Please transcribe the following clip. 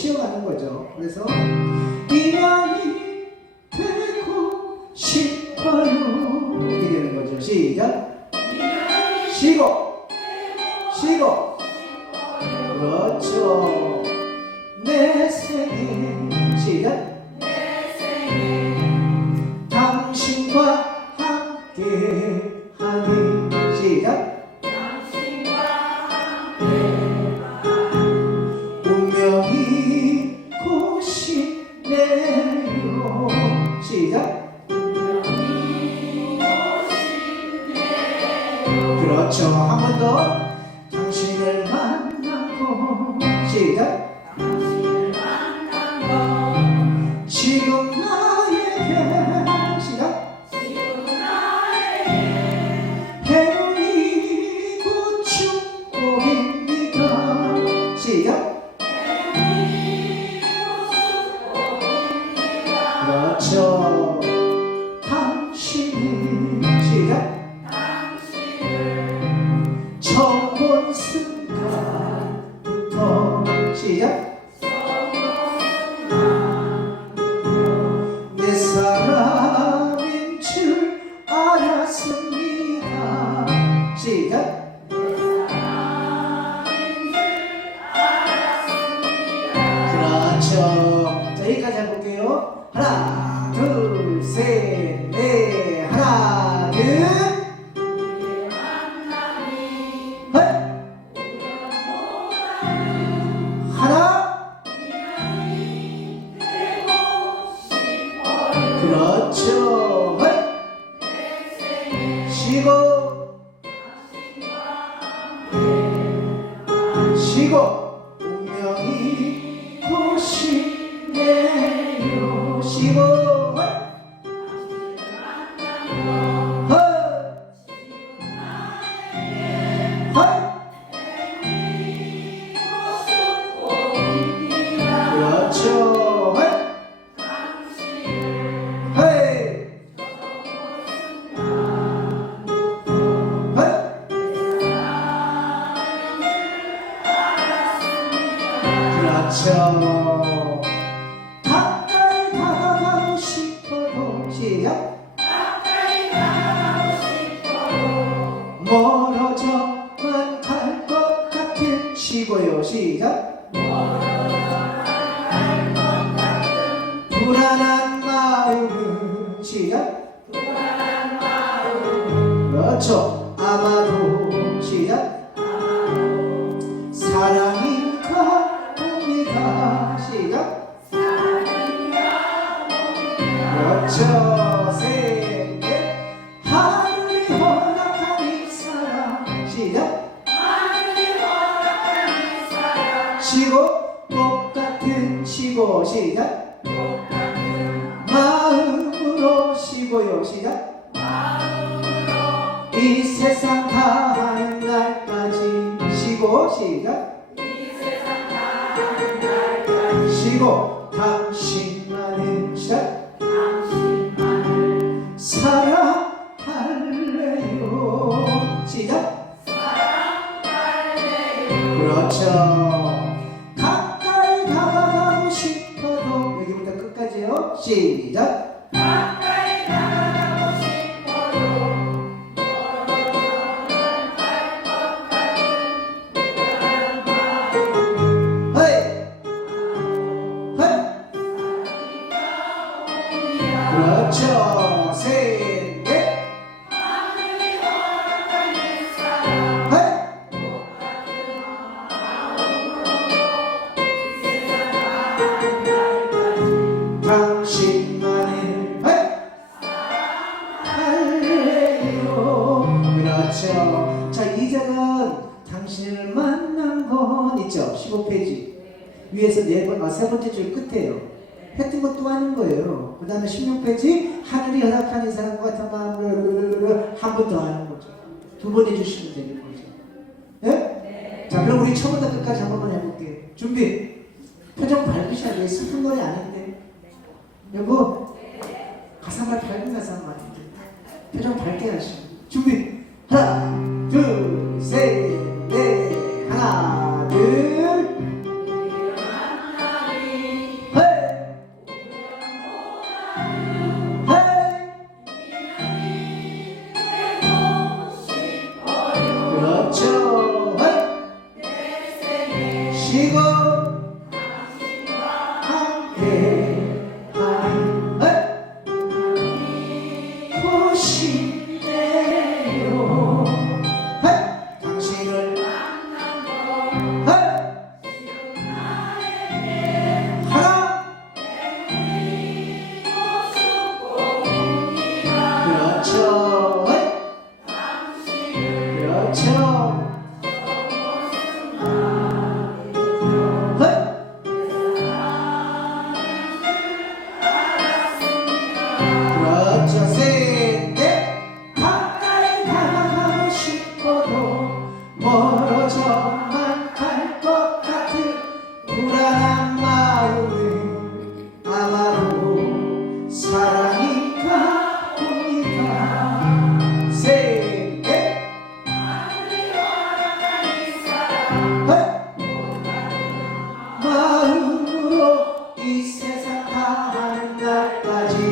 쉬어가는 거죠. 그래서, 고시네요. 시작. 그렇죠. 한 번 더. 당신을 만나고 시작. 지금 그렇죠. 당신이 시작. 처음 본 순간부터 시작. 내 사람인 줄 알았습니다. 시작. 그렇죠. 자, 여기까지 하나, 둘, 셋, 헛. 그렇죠. 시작. 멀어져만 갈 것 같은 쉬고요. 시작. 불안한 마음은 시작. 그렇죠. 쉬고, 똑같은 쉬고, 시작. 마음으로 쉬고요. 시작. 이 세상 다하는 날까지 쉬고 시작 쉬고 당신만을 시작 사랑할래요 시작 그렇죠 당신을 만난 건 있죠. 15페이지. 위에서 네 번, 아, 세 번째 줄 끝에요. 했던 것도 하는 거예요. 그 다음에 16페이지, 하늘이 허락한 이 사람과 같은 마음을 한번 더 하는 거죠. 두 번 해주시면 되는 거죠. 예? 자, 그럼 우리 처음부터 끝까지 한 번만 해볼게요. 준비. 표정 밝으셔야 돼요. 슬픈 노래 아닌데. 여보, 가사가 밝은 아닌데. 표정 밝게 하시고. 준비. 하나, 둘, hoje. 가는 날까지.